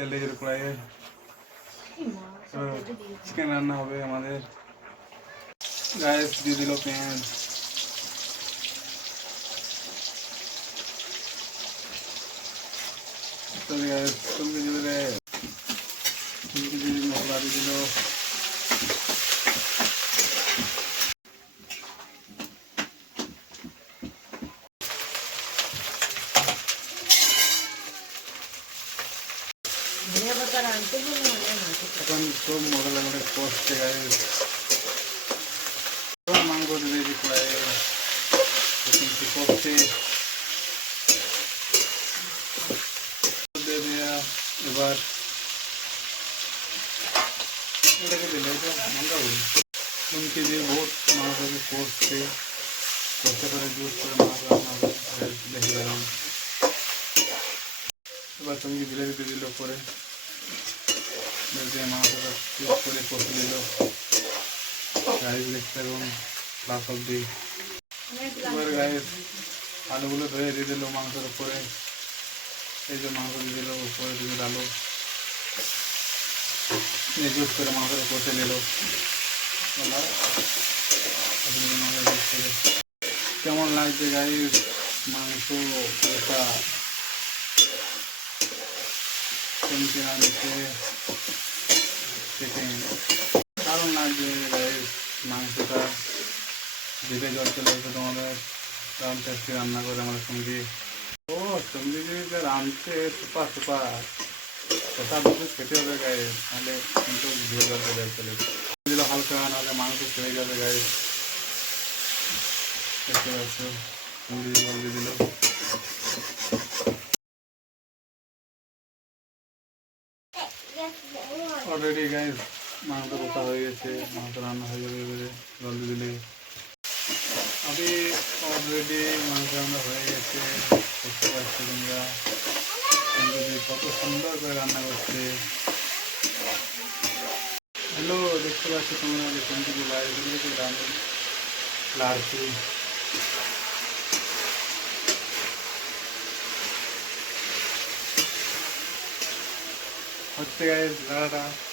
তেল কড়াইয়ে চিকেন রান্না হবে আমাদের। গায়ে দিয়ে দিল পেঁয়াজ তো গাইস চুমকি জি দিলে চুমকি জি মশলা দিয়ে দিল ধনিয়া পাতা রাঁধতে হবে মানে মাটি এখন সব মশলা করে গাইস সব মাংস দিয়ে দিয়েছি দিয়ে দেয়া, এবার এটাকে দিলে এটা মন্দ হবে কষতে এবার চুমকি দিলে দিল করে মাংসটা আলুগুলো ধুয়ে দিয়ে দিল, মাংসের উপরে। এই যে মাংস দিয়ে দিল, উপরে দিয়ে আলু। জুস করে মাংসের কষে করে। কেমন লাগছে গাইস? মাংস চমচে রাঁধছে চিকেন দারুণ লাগছে গাইস মাংসটা জিভে জল চলে এসে তোমাদের দারুণ টেস্টি রান্না করে আমার সঙ্গে ও সঙ্গে যে রাঁধছে সুপার সুপার কথা বলতে খেতে হবে গায়ে নাহলে কিন্তু জিভে জল চলে চলে দিল হালকা নাহলে মাংস ছেড়ে যাবে গায়ে দেখতে পাচ্ছ দিল অলরেডি গাইস মাংস কোথা হয়ে গেছে মাংস রান্না হয়ে যাবে এবারে জল দিয়ে দিলে আমি অলরেডি মাংস রান্না হয়ে গেছে দেখতে পাচ্ছি তোমরা সুন্দরী কত সুন্দর করে রান্না করছে হ্যালো দেখতে পাচ্ছি তোমরা যে কোনদিকে বাইরে দিকে রান্না লাড়ছি হচ্ছে গাইস লাড়াটা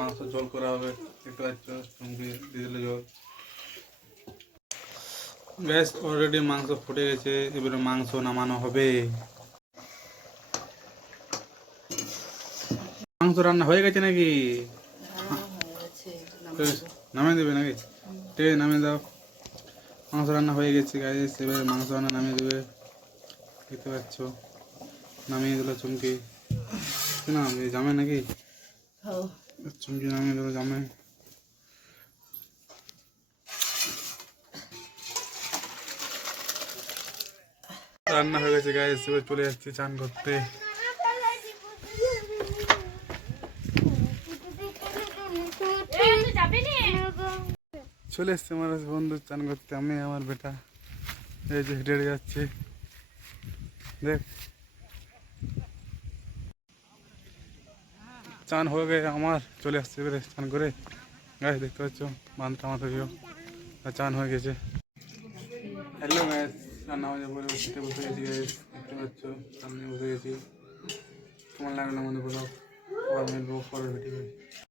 মাংস জল করা হবে। দেখতে পাচ্ছ চমকি দিয়ে দিল জল। গ্যাস অলরেডি মাংস ফুটে গেছে। এবারে মাংস নামানো হবে। মাংস রান্না হয়ে গেছে নাকি? নামিয়ে দেবে নাকি? ঠিক আছে নামিয়ে দাও। মাংস রান্না হয়ে গেছে গাইস এবারে মাংস রান্না নামিয়ে দেবে। দেখতে পাচ্ছ? নামিয়ে দিল চুমকি। না জামে নাকি? চুমকি নামিয়ে দিল জামে রান্না হয়ে গেছে গাইস এবার চলে যাচ্ছি চান করতে। চলে এসছে আমার বন্ধু চান করতে। আমি, আমার বেটা। এই যে হেঁটে যাচ্ছি। দেখ। চান হয়ে গেছে আমার চলে আসছে এবারে চান করে। গাছ দেখতে পাচ্ছ, বাঁধ টামাতে হইও চান হয়ে গেছে। হ্যালো গ্যাস রান্না হয়ে বলে খেতে বসে গেছি গ্যাস দেখতে পাচ্ছ, সামনে বসে গেছি। তোমার লাগল মনে বলো আবার মিলবো পরে ভিডিও